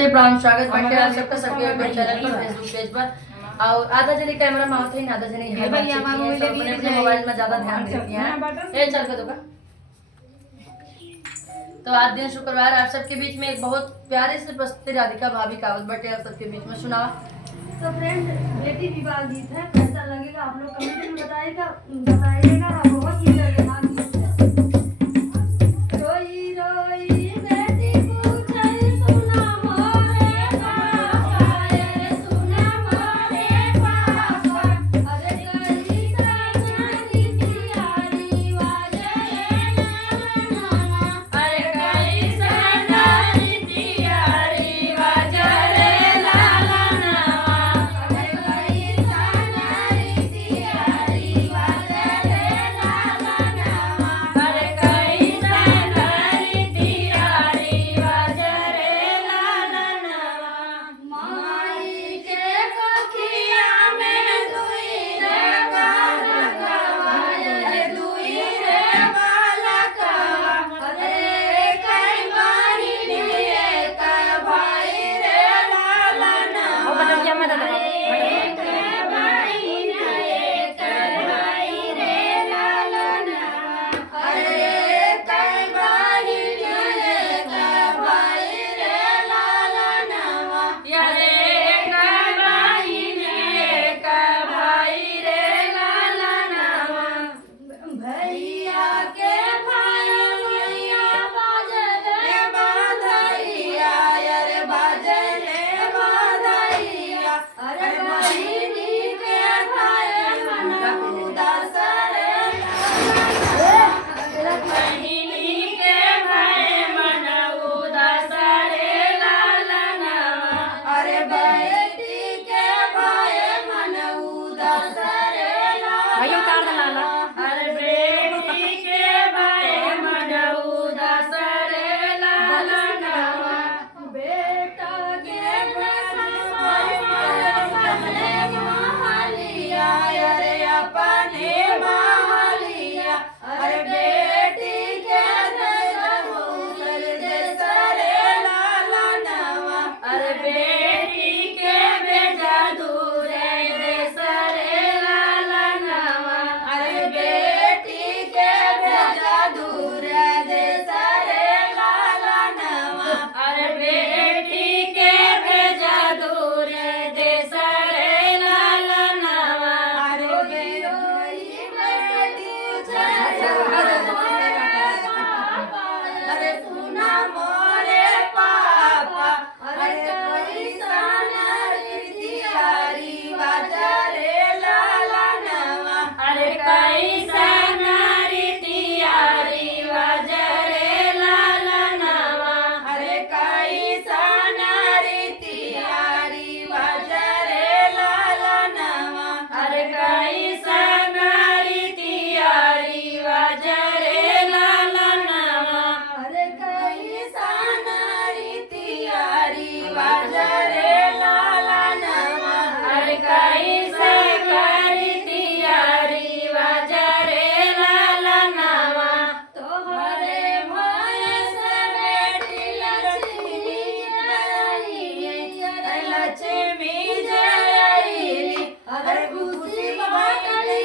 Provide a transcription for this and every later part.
नमस्ते प्राण स्वागत करते हैं आप सबका सबके यूट्यूब चैनल पर फेसबुक पेज पर। और आधा जने कैमरा में आवत है आधा जने अपने मोबाइल में ज्यादा ध्यान देती हैं। ये चल के दुका। तो आज दिन शुक्रवार आप सबके बीच में एक बहुत प्यारे से प्रस्तुति राधिका भाभी का आवत बटे आप सबके बीच में सुना। तो फ्रेंड बेटी विवाह गीत है, कैसा लगेगा आप लोग कमेंट में बताइएगा। बहुत ही दर्दनाक गीत है। रोई रोई बेटी पूछे सुना मोरे पापा, ये सुना मोरे पापा, अरे कई सारी तियारी वाजे नाना, अरे कई सारी तियारी वाजे लाला नावा, अरे कई सारी तियारी वाजे लाला नावा, अरे कई सारी तियारी वाजे लाला नावा। माई के कखिया में दुई रे बालकवा, अरे दुई रे बालकवा, अरे कई बहिनी एक भाई रे लाला नावा, एक बहिनी एक भाई रे लाला नावा, अरे कई बहिनी एक भाई रे लाला नावा, अरे कई बहिनी एक भाई रे लाला नावा। भैया के भाई भैया बाजले बाधैया, अरे बाजले बाधैया, अरे बहिनी के भाई मन उदास रे लाला, अरे बहिनी के भाई मन उदास रे लाला नावा, अरे बेटी के भाई मन उदास रे लाला नावा, अरे बेटी के भाई मन उदास रे लाला नावा। बेटा के भाई अपने महलिया, अरे अपने महलिया, अरे बेटी के दूसर देश रे लाला नावा, अरे बेटी के भेजा दूर देश रे लाला नावा, अरे बेटी के भेजा दूर देश रे लाला नावा, अरे बेटी के भेजा दूर देश रे लाला नावा, अरे बेटी अरे सुना मोरे पापा, अरे कोई सारी तियारी वाजा रे लाला नावा, अरे कई सारी तियारी वाजा रे लाला नावा, अरे कई सारी तियारी वाजा रे लाला नावा, अरे कई सारी तियारी वाजा रे लाला नावा, अरे कई सारी तियारी वाजा रे लाला नावा, अरे कई सारी तियारी वाजा रे लाला नावा। तोहरे भय से बेटी लक्ष्मी जयली, अरे लक्ष्मी जयली, अरे खुशी बाटली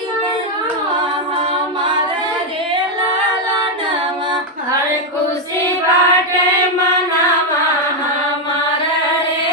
हमारा रे लाला नावा, अरे खुशी बाटे मनावा हमारा रे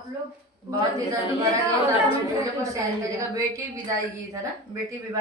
आप लोग बहुत ही दर्द भरा गीत आप लोग वीडियो को शेयर करिएगा। बेटी विदाई गीत है ना, बेटी विवाह